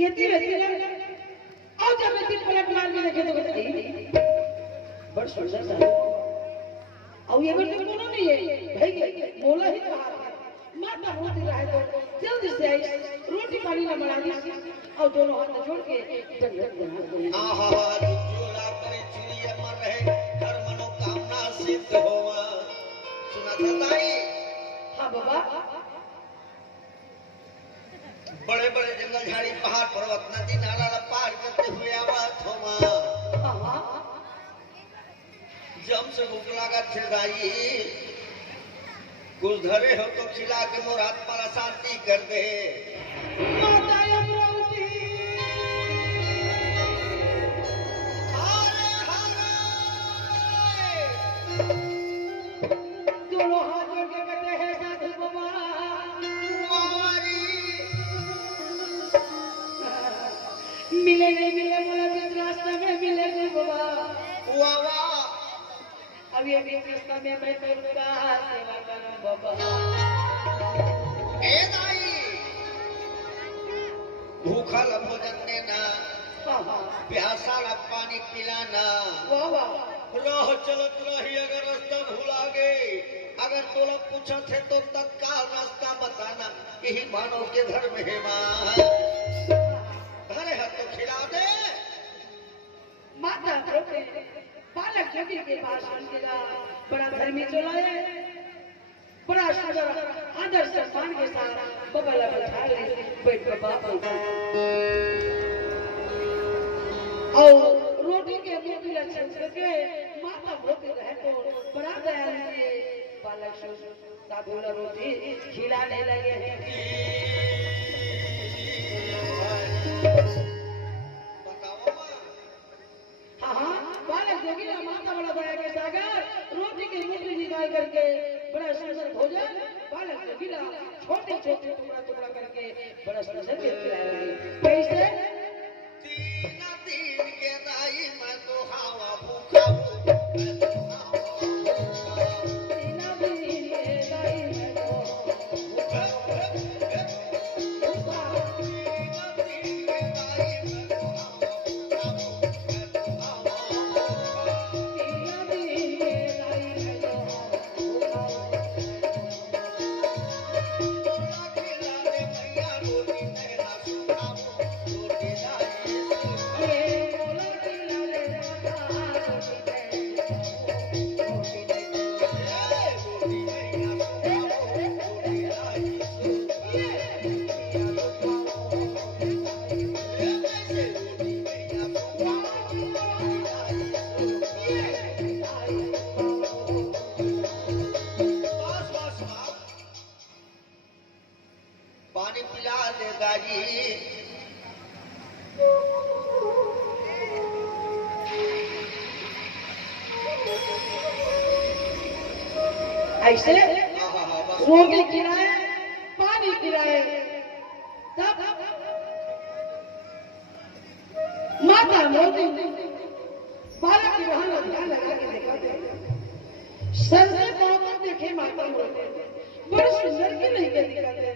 ये थी वैसी ना और जब मैं दिन पलट मार के देखे तो कहते बड़ सुंदर सा और ये बड़े कोनो नहीं है भाई मोला ही कहा माता होती रहे तो जल्दी से आई रोटी पानी ना बना दी और दोनों हाथ जोड़ के दंडवत बना दो आहा झोला करे चिड़िया मर रहे हर मनोकामना सिद्ध होवा सुना था ताई। हाँ बाबा बड़े बड़े जंगल झाड़ी पहाड़ पर्वत नदी नाला पार करते हुए आवाज होवा जब से भूख लगा थे दाई कुछ धरे हो तो खिला के मोर आत्मा ला शांति कर दे माता अमरावती दोनों हाथ जोड़ के कहते हैं साधु बाबा मिले नहीं मिले बोला जिस रास्ते में मिले नहीं बाबा वाह अब ये भी रास्ता में मैं करूँगा सेवा करूँ बाबा ए दाई भूखा ला भोजन देना प्यासा ला पानी पिलाना वाह वाह राह चलत रही अगर रास्ता भूला गए अगर तो लोग पूछा थे तो तत्काल रास्ता बताना यही मानव के धर्म है माँ धरे हाथ तो खिला दे माता बालक जोगी के पास मिला बड़ा धर्मी चला है बड़ा सुंदर आदर सम्मान के साथ बबला बैठा ले बैठ कर बाप और रोटी के मोती लक्षण करके माता होते रहे तो बड़ा दया है बालक साधु रोटी खिलाने लगे हैं माता बड़ा दया के सागर रोटी की मुट्ठी निकाल करके बड़ा सुंदर भोजन बालक को गिरा छोटे छोटे टुकड़ा टुकड़ा करके बड़ा सुंदर खिलाया कैसे तीन दिन के दाई मैं तो हवा भूखा पानी पिला दे दाई ऐसे रोटी खिलाए पानी पिलाए तब माता मोती बालक की वहां ध्यान लगा के देखा संजय बाबा देखे माता मोती बड़ी सुंदर की नहीं के दिखाते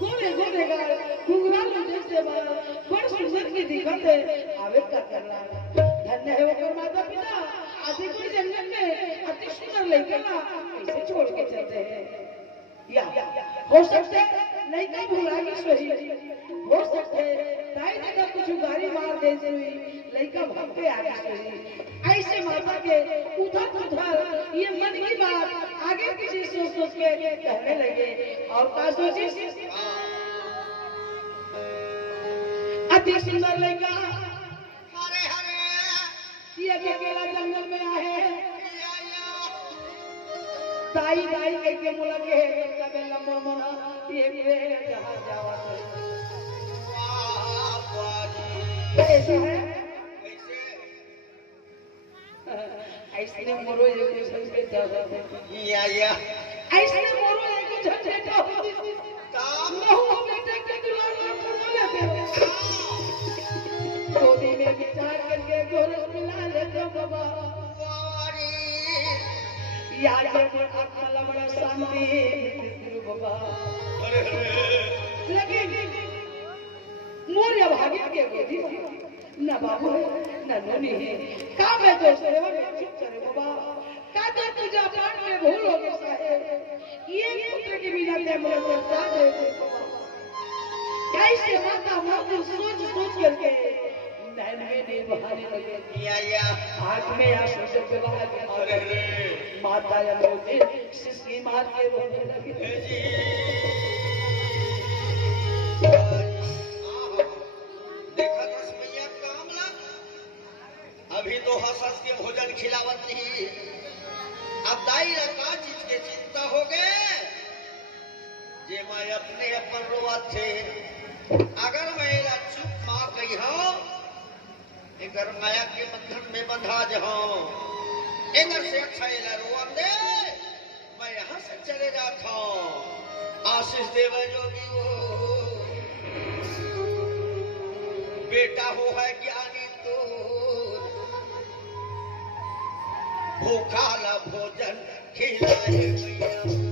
गोरे गोरे गाल घुंघरालू जैसे बाल बड़ी सुंदर की दिखाते आवे का कर रहा धन्य है वो माता पिता अति कोई जंगल में अति सुंदर लड़का ऐसे छोड़ के चलते हैं या हो सकते नहीं कहीं भुलागी सही हो सकते ताई जगह कुछ गाड़ी मार दे हुई लड़का भाग के आगे सही ऐसे माता के उधर उधर ये मन की बात आगे किसी सोच सोच के कहने लगे और का सोची अति सुंदर लड़का हरे हरे ये अकेला जंगल में आए ताई ताई के बोला के तबे लंबा मोना ये मेरे जहां जावत ऐसे है ऐसे मोरो ये संस्कृत जाता या ऐसे मोरो एक झंझे का काम नहु बेटे के दुलार में फुला लेते गोदी में विचार करके गोरस मिला लेते बाबा यार ये आत्मा बड़ा शांति बाबा लेकिन मोर या भागे के गोदी न बाबू न नोनी का मैं जो सेवा में चुप करे बाबा का तो पूजा पाठ में भूल हो गई साहेब ये पुत्र के बिना ते मेरे दर्जा दे बाबा कैसे माता मोती सोच सोच करके नैन में नींद बहाने लगे या आंख में आंसू से बहा के अरे माता या मोती सिसकी मार के रोने लगी जी देखा रसमैया कामला अभी तो हंस के भोजन खिलावत नहीं अब दाई का चीज के चिंता हो गए जे मैं अपने अपन रोवत थे अगर मेरा चुप माँ कही हूँ एकर माया के बंधन में बंधा जाऊं एकर से अच्छा एला रोवन दे मैं यहाँ से चले जाता हूँ आशीष देव जोगी वो बेटा हो है ज्ञानी तो भूखा ला भोजन खिलाए मैया